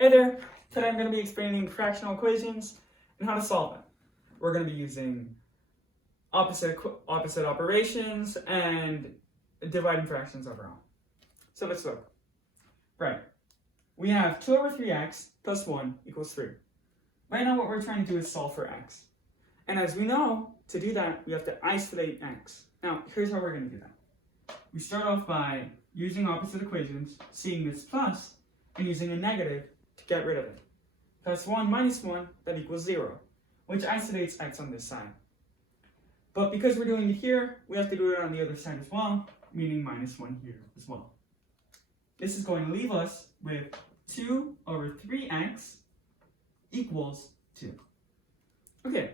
Hey there! Today I'm going to be explaining fractional equations and how to solve them. We're going to be using opposite operations and dividing fractions overall. So let's look. Right. We have 2 over 3x plus 1 equals 3. Right now what we're trying to do is solve for x. And as we know, to do that, we have to isolate x. Now, here's how we're going to do that. We start off by using opposite equations, seeing this plus, and using a negative to get rid of it. Plus 1 minus 1, that equals 0, which isolates x on this side. But because we're doing it here, we have to do it on the other side as well, meaning minus 1 here as well. This is going to leave us with 2 over 3x equals 2. Okay,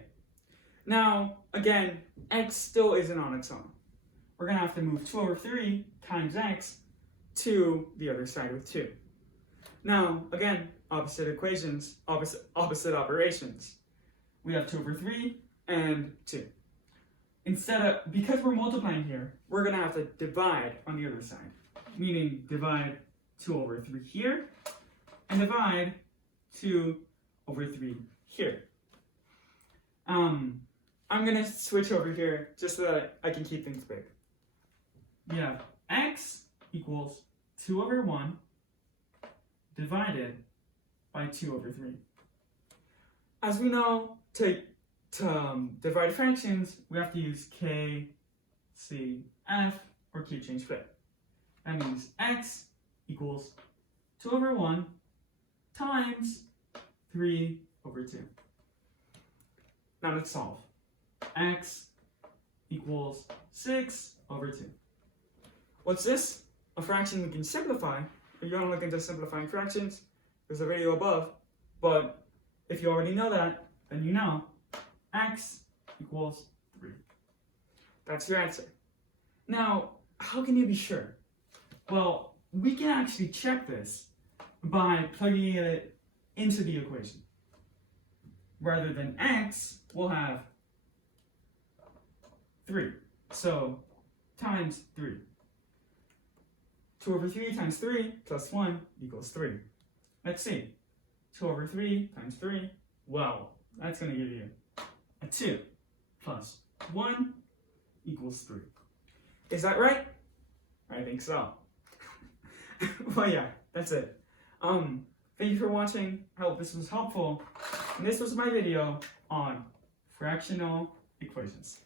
now again, x still isn't on its own. We're going to have to move 2 over 3 times x to the other side with 2. Now, again, opposite equations, opposite operations. We have 2 over 3 and 2. Because we're multiplying here, we're going to have to divide on the other side. Meaning divide 2 over 3 here, and divide 2 over 3 here. I'm going to switch over here just so that I can keep things big. We have x equals 2 over 1 divided by 2 over 3. As we know, to divide fractions, we have to use K, C, F, or key change flip. That means x equals 2 over 1 times 3 over 2. Now let's solve. X equals 6 over 2. What's this? A fraction we can simplify. If you want to look into simplifying fractions, there's a video above. But if you already know that, then you know x equals 3. That's your answer. Now, how can you be sure? Well, we can actually check this by plugging it into the equation. Rather than x, we'll have 3. So, times 3. 2 over 3 times 3 plus 1 equals 3. Let's see. 2 over 3 times 3. Well, that's going to give you a 2 plus 1 equals 3. Is that right? I think so. Well, yeah, that's it. Thank you for watching. I hope this was helpful. And this was my video on fractional equations.